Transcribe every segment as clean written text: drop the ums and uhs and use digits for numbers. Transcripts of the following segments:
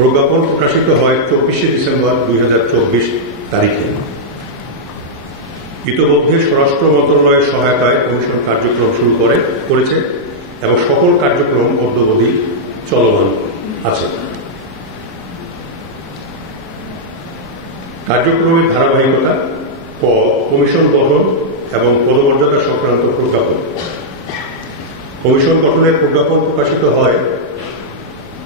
প্রজ্ঞাপন প্রকাশিত হয় 24শে ডিসেম্বর 2024 তারিখে। ইতোমধ্যে স্বরাষ্ট্র মন্ত্রণালয়ের সহায়তায় কমিশন কার্যক্রম শুরু করেছে এবং সকল কার্যক্রম অদ্যাবধি চলমান আছে। কার্যক্রমের ধারাবাহিকতা। কমিশন গঠন এবং পদমর্যাদা সংক্রান্ত প্রজ্ঞাপন। কমিশন গঠনের প্রজ্ঞাপন প্রকাশিত হয়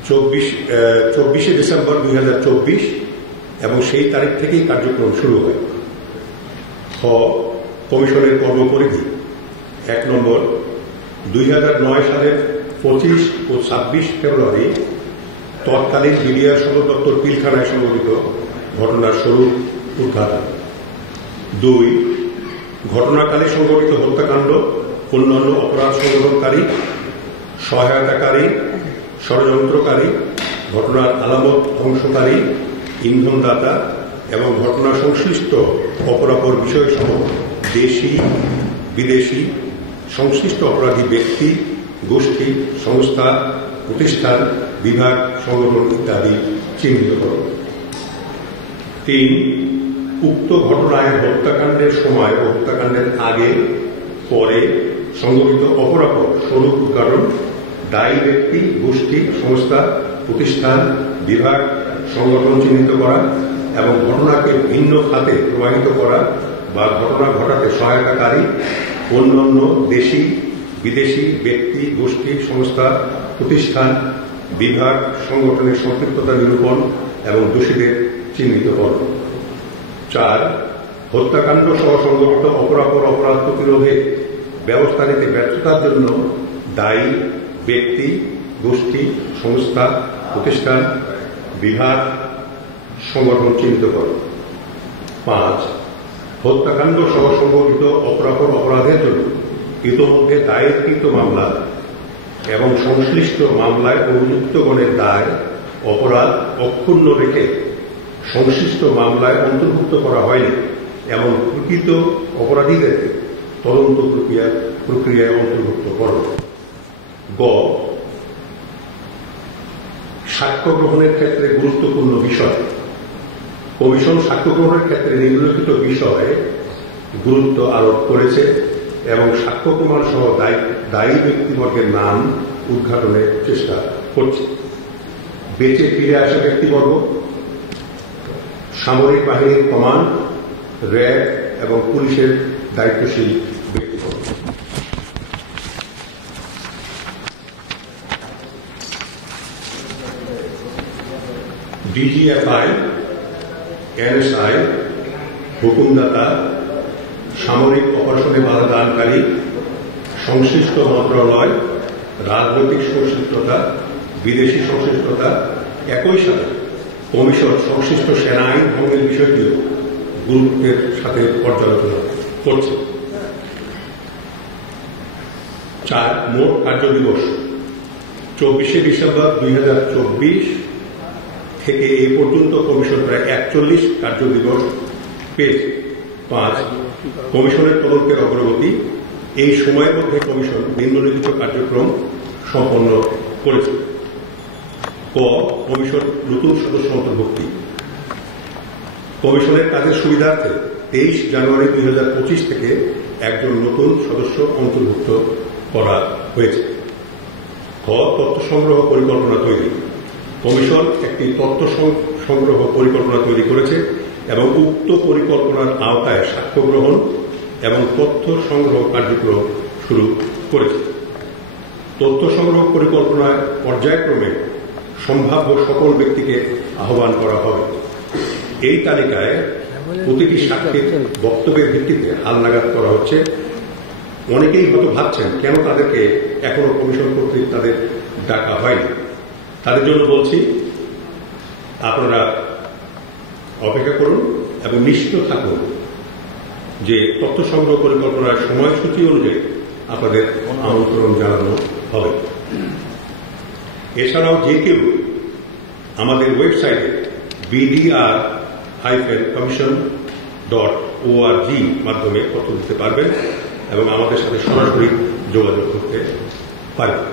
24শে ডিসেম্বর 2024 এবং সেই তারিখ থেকেই কার্যক্রম শুরু হয়। কমিশনের কর্মপরিধি। 1 নম্বর, 2009 সালের 25 ও 26 ফেব্রুয়ারি তৎকালীন বিডিআর সদর দপ্তর পিলখানায় সংঘটিত ঘটনার স্বরূপ উদ্ঘাটন। 2, ঘটনাকালে সংঘটিত হত্যাকাণ্ড, অন্যান্য অপরাধ সংগঠনকারী, সহায়তাকারী, ষড়যন্ত্রকারী, ঘটনার আলামত ধ্বংসকারী, ইন্ধনদাতা এবং ঘটনা সংশ্লিষ্ট অপরাপর বিষয়সহ দেশি বিদেশি সংশ্লিষ্ট অপরাধী ব্যক্তি, গোষ্ঠী, সংস্থা, প্রতিষ্ঠান, বিভাগ, সংগঠন ইত্যাদি চিহ্নিতকরণ। 3, উক্ত ঘটনায় হত্যাকাণ্ডের সময় ও হত্যাকাণ্ডের আগে পরে সংঘটিত অপরাপর স্বরূপ উদ্ঘাটন, দায়ী ব্যক্তি, গোষ্ঠী, সংস্থা, প্রতিষ্ঠান, বিভাগ, সংগঠন চিহ্নিত করা এবং ঘটনাকে ভিন্ন খাতে প্রবাহিত করা বা ঘটনা ঘটাতে সহায়তাকারী অন্যান্য দেশি বিদেশি ব্যক্তি, গোষ্ঠী, সংস্থা, প্রতিষ্ঠান, বিভাগ, সংগঠনের সম্পৃক্ততা নিরূপণ এবং দোষীদের চিহ্নিতকরণ। 4, হত্যাকাণ্ড সহ সংঘটিত অপরাপর অপরাধ প্রতিরোধে ব্যবস্থা নিতে ব্যর্থতার জন্য দায়ী ব্যক্তি, গোষ্ঠী, সংস্থা, প্রতিষ্ঠান, বিভাগ, সংগঠন চিহ্নিতকরণ। 5, হত্যাকাণ্ড সহ সংঘটিত অপরাপর অপরাধের জন্য ইতোমধ্যে দায়েরকৃত মামলা এবং সংশ্লিষ্ট মামলায় অভিযুক্তগণের দায় অপরাধ অক্ষুণ্ণ রেখে সংশ্লিষ্ট মামলায় অন্তর্ভুক্ত করা হয়নি এমন প্রকৃত অপরাধীদেরকে তদন্ত প্রক্রিয়ায় অন্তর্ভুক্ত করো। গ, সাক্ষ্য গ্রহণের ক্ষেত্রে গুরুত্বপূর্ণ বিষয়। কমিশন সাক্ষ্য গ্রহণের ক্ষেত্রে নিম্নলিখিত বিষয়ে গুরুত্ব আরোপ করেছে এবং সাক্ষ্য প্রমাণ সহ দায়ী ব্যক্তিবর্গের নাম উদ্ঘাটনের চেষ্টা করছে। বেঁচে ফিরে আসা ব্যক্তিবর্গ, সামরিক বাহিনীর কমান্ড, র্যাব এবং পুলিশের দায়িত্বশীল ব্যক্তিবর্গ। ডিজিএফআই, এনএসআই, হুকুমদাতা, সামরিক অপারেশনে বাধা দানকারী, সংশ্লিষ্ট মন্ত্রণালয়, রাজনৈতিক সংশ্লিষ্টতা, বিদেশি সংশ্লিষ্টতা, একই সাথে কমিশন সংশ্লিষ্ট সেনা আইন ভঙ্গের বিষয়টিও গুরুত্বের সাথে পর্যালোচনা করছে। 4, মোট কার্যদিবস 24শে ডিসেম্বর 2024 থেকে এ পর্যন্ত কমিশন প্রায় 41 কার্যদিবস পেয়েছে। 5, কমিশনের তদন্তের অগ্রগতি। এই সময়ের মধ্যে কমিশন নিম্নলিখিত কার্যক্রম সম্পন্ন করেছে। ক, কমিশন নতুন সদস্য অন্তর্ভুক্তি। কমিশনের কাজের সুবিধার্থে 23 জানুয়ারি 2025 থেকে একজন নতুন সদস্য অন্তর্ভুক্ত করা হয়েছে। খ, তথ্য সংগ্রহ পরিকল্পনা তৈরি। কমিশন একটি তথ্য সংগ্রহ পরিকল্পনা তৈরি করেছে এবং উক্ত পরিকল্পনার আওতায় সাক্ষ্য গ্রহণ এবং তথ্য সংগ্রহ কার্যক্রম শুরু করেছে। তথ্য সংগ্রহ পরিকল্পনায় পর্যায়ক্রমে সম্ভাব্য সকল ব্যক্তিকে আহ্বান করা হবে। এই তালিকায় প্রতিটি সাক্ষীর বক্তব্যের ভিত্তিতে হালনাগাদ করা হচ্ছে। অনেকেই হয়তো ভাবছেন কেন তাদেরকে এখনো কমিশন কর্তৃক তাদের ডাকা হয়নি। তাদের জন্য বলছি, আপনারা অপেক্ষা করুন এবং নিশ্চিত থাকুন যে তথ্য সংগ্রহ পরিকল্পনার সময়সূচি অনুযায়ী আপনাদের আমন্ত্রণ জানানো হবে। এছাড়াও যে কেউ আমাদের ওয়েবসাইটে bdr-commission.org মাধ্যমে তথ্য দিতে পারবেন এবং আমাদের সাথে সরাসরি যোগাযোগ করতে পারবেন।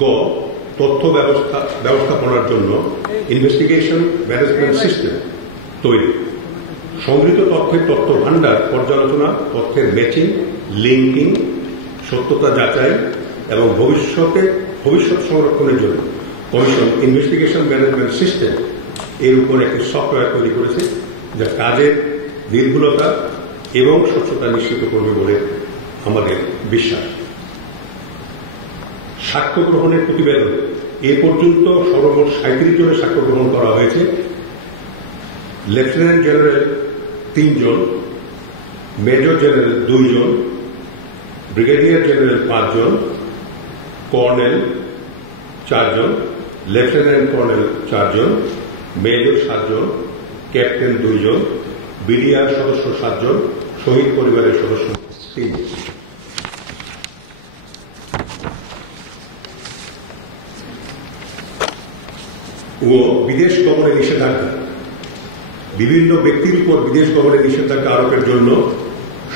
গ, তথ্য ব্যবস্থাপনার জন্য ইনভেস্টিগেশন ম্যানেজমেন্ট সিস্টেম তৈরি, সংগৃহীত তথ্যের তথ্য ভাণ্ডার পর্যালোচনা, তথ্যের ম্যাচিং, লিঙ্কিং, সত্যতা যাচাই এবং ভবিষ্যৎ সংরক্ষণের জন্য কমিশন ইনভেস্টিগেশন ম্যানেজমেন্ট সিস্টেম এর উপর একটি সফটওয়্যার তৈরি করেছে, যা কাজের নির্ভুলতা এবং স্বচ্ছতা নিশ্চিত করবে বলে আমাদের বিশ্বাস। সাক্ষ্য গ্রহণের প্রতিবেদন এ পর্যন্ত সর্বমোট 37 জনের সাক্ষ্য গ্রহণ করা হয়েছে। লেফটেন্যান্ট জেনারেল 3 জন, মেজর জেনারেল 2 জন, ব্রিগেডিয়ার জেনারেল 5 জন, কর্নেল 4 জন, লেফটেন্যান্ট কর্নেল 4 জন, মেজর 7 জন, ক্যাপ্টেন 2 জন, বিডিআর সদস্য 7 জন, শহীদ পরিবারের সদস্য 3 জন। ও বিদেশ গমনে নিষেধাজ্ঞা, বিভিন্ন ব্যক্তির উপর বিদেশ গমনে নিষেধাজ্ঞা আরোপের জন্য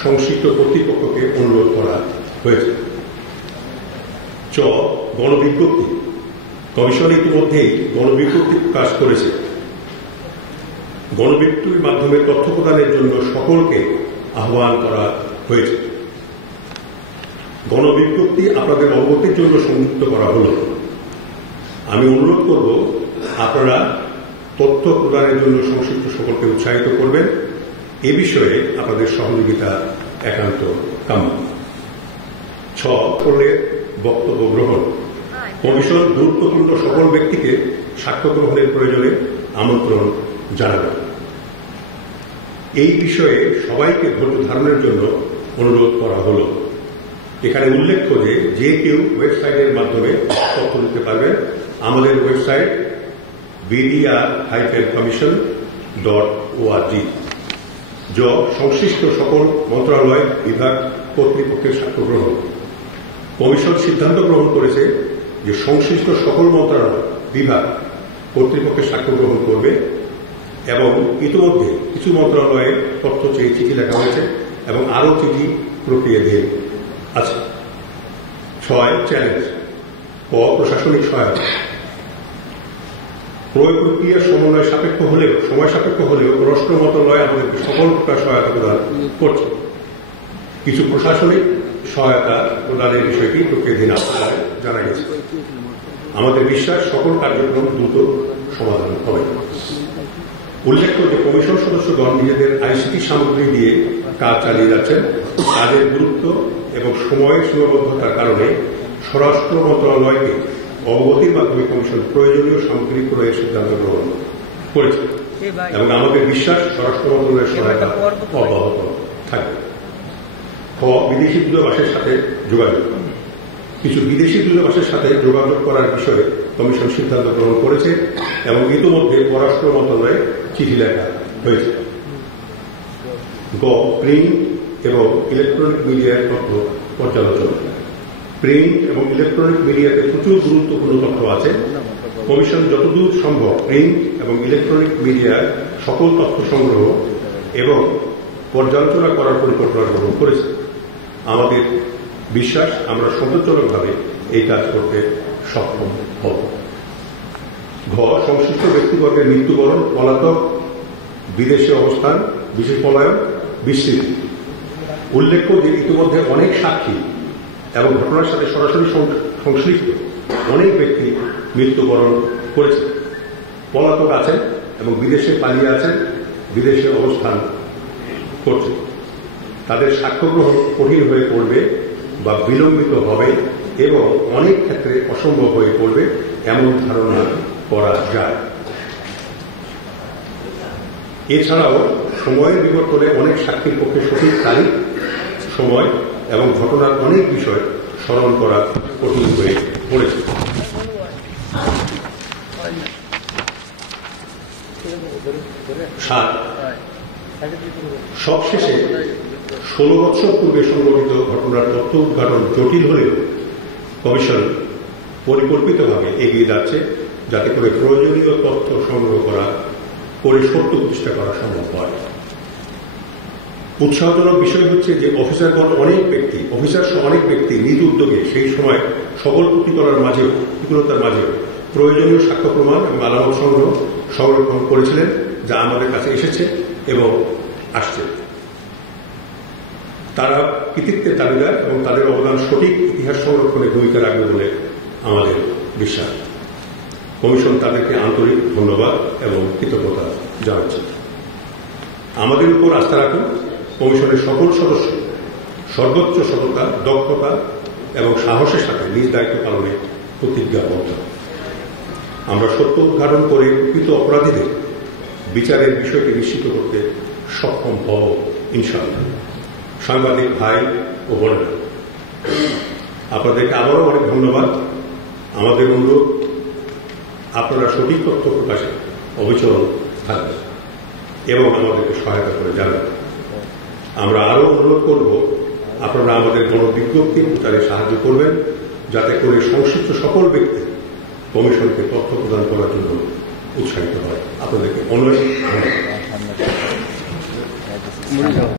সংশ্লিষ্ট কর্তৃপক্ষকে অনুরোধ করা হয়েছে। গণবিজ্ঞপ্তি, কমিশন ইতিমধ্যেই গণবিজ্ঞপ্তি প্রকাশ করেছে। গণবিজ্ঞপ্তির মাধ্যমে তথ্য প্রদানের জন্য সকলকে আহ্বান করা হয়েছে। গণবিজ্ঞপ্তি আপনাদের অবগতির জন্য সংযুক্ত করা হল। আমি অনুরোধ করব আপনারা তথ্য প্রদানের জন্য সংশ্লিষ্ট সকলকে উৎসাহিত করবেন। এ বিষয়ে আপনাদের সহযোগিতা একান্ত কাম্য। সকলের বক্তব্য গ্রহণ, কমিশন গুরুত্বপূর্ণ সকল ব্যক্তিকে সাক্ষ্য গ্রহণের প্রয়োজনে আমন্ত্রণ জানাবেন। এই বিষয়ে সবাইকে ধৈর্য ধারণের জন্য অনুরোধ করা হল। এখানে উল্লেখ্য যে কেউ ওয়েবসাইটের মাধ্যমে তথ্য নিতে পারবেন। আমাদের ওয়েবসাইট bdr-commission.org। সংশ্লিষ্ট সকল মন্ত্রণালয়, বিভাগ, কর্তৃপক্ষের সাক্ষ্য গ্রহণ। কমিশন সিদ্ধান্ত গ্রহণ করেছে যে সংশ্লিষ্ট সকল মন্ত্রণালয়, বিভাগ, কর্তৃপক্ষের সাক্ষ্য গ্রহণ করবে এবং ইতিমধ্যে কিছু মন্ত্রণালয়ে তথ্য চেয়ে চিঠি লেখা হয়েছে এবং আরও চিঠি প্রক্রিয়াধীন আছে। চ্যালেঞ্জ। প্রশাসনিক সহায়তা। ক্রয় প্রক্রিয়ার সময় সাপেক্ষ হলেও পররাষ্ট্র মন্ত্রণালয় আমাদেরকে সকল প্রকার সহায়তা প্রদান করছে। কিছু প্রশাসনিক সহায়তা প্রদানের বিষয়টি প্রক্রিয়াধীন আছে জানা গেছে। আমাদের বিশ্বাস সকল কার্যক্রম দ্রুত সমাধান হবে। উল্লেখ্য যে কমিশন সদস্যগণ নিজেদের আইসিটি সামগ্রী দিয়ে কাজ চালিয়ে যাচ্ছেন। কাজের গুরুত্ব এবং সময়ের সীমাবদ্ধতার কারণে স্বরাষ্ট্র মন্ত্রণালয়কে অবগতির মাধ্যমে কমিশন প্রয়োজনীয় সামগ্রী ক্রয়ের সিদ্ধান্ত গ্রহণ করেছে এবং আমাদের বিশ্বাস স্বরাষ্ট্র মন্ত্রণালয়ের সহায়তা অব্যাহত থাকবে। বিদেশি দূতাবাসের সাথে যোগাযোগ। কিছু বিদেশি দূতাবাসের সাথে যোগাযোগ করার বিষয়ে কমিশন সিদ্ধান্ত গ্রহণ করেছে এবং ইতিমধ্যে পররাষ্ট্র মন্ত্রণালয়ে চিঠি লেখা হয়েছে। প্রিন্ট এবং ইলেকট্রনিক মিডিয়ার তথ্য পর্যালোচনা। প্রিন্ট এবং ইলেকট্রনিক মিডিয়াতে প্রচুর গুরুত্বপূর্ণ তথ্য আছে। কমিশন যতদূর সম্ভব প্রিন্ট এবং ইলেকট্রনিক মিডিয়ার সকল তথ্য সংগ্রহ এবং পর্যালোচনা করার পরিকল্পনা গ্রহণ করেছে। আমাদের বিশ্বাস আমরা সন্তোষজনকভাবে এই কাজ করতে সক্ষম হব। সংশ্লিষ্ট ব্যক্তিবর্গের মৃত্যুবরণ, পলাতক, বিদেশে অবস্থান, বিশেষ পলায়ন, বিস্মৃতি। উল্লেখ্য যে ইতিমধ্যে অনেক সাক্ষী এবং ঘটনার সাথে সরাসরি সংশ্লিষ্ট অনেক ব্যক্তি মৃত্যুবরণ করেছে, পলাতক আছেন এবং বিদেশে পালিয়ে আছেন, বিদেশে অবস্থান করছে। তাদের সাক্ষ্য গ্রহণ কঠিন হয়ে পড়বে বা বিলম্বিত হবে এবং অনেক ক্ষেত্রে অসম্ভব হয়ে পড়বে এমন ধারণা করা যায়। এছাড়াও সময়ের বিবর্তনে অনেক সাক্ষীর পক্ষে সঠিক তারিখ, সময় এবং ঘটনার অনেক বিষয় স্মরণ করা কঠিন হয়ে পড়েছে। সবশেষে 16 বছর পূর্বে সংঘটিত ঘটনার তথ্য উদ্ঘাটন জটিল হলেও কমিশন পরিকল্পিতভাবে এগিয়ে যাচ্ছে যাতে করে প্রয়োজনীয় তথ্য সংগ্রহ করে সত্য প্রতিষ্ঠা করা সম্ভব হয়। উৎসাহজনক বিষয় হচ্ছে যে অফিসার অনেক ব্যক্তি নিজ উদ্যোগে সেই সময় সকল প্রতিকূলতার মাঝেও প্রয়োজনীয় সাক্ষ্য প্রমাণ এবং আলামত সংরক্ষণ করেছিলেন, যা আমাদের কাছে এসেছে এবং আসছে। তারা কৃতিত্বের দাবিদার এবং তাদের অবদান সঠিক ইতিহাস সংরক্ষণে ভূমিকা রাখবে বলে আমাদের বিশ্বাস। কমিশন তাদেরকে আন্তরিক ধন্যবাদ এবং কৃতজ্ঞতা জানাচ্ছে। আমাদের উপর আস্থা রাখুন। কমিশনের সকল সদস্য সর্বোচ্চ সততা, দক্ষতা এবং সাহসের সাথে নিজ দায়িত্ব পালনে প্রতিজ্ঞাবদ্ধ। আমরা সত্য উদ্ঘাটন করে প্রকৃত অপরাধীদের বিচারের বিষয়টি নিশ্চিত করতে সক্ষম হব ইনশাআল্লাহ। সাংবাদিক ভাই ও বোনেরা, আপনাদেরকে আবারও অনেক ধন্যবাদ। আমাদের অনুরোধ, আপনারা সঠিক তথ্য প্রকাশে অবিচল থাকবেন এবং আমাদেরকে সহায়তা করে যাবেন। আমরা আরও অনুরোধ করব, আপনারা আমাদের গণবিজ্ঞপ্তি প্রচারে সাহায্য করবেন, যাতে করে সংশ্লিষ্ট সকল ব্যক্তি কমিশনকে তথ্য প্রদান করার জন্য উৎসাহিত হয়। আপনাদেরকে অনেক ধন্যবাদ।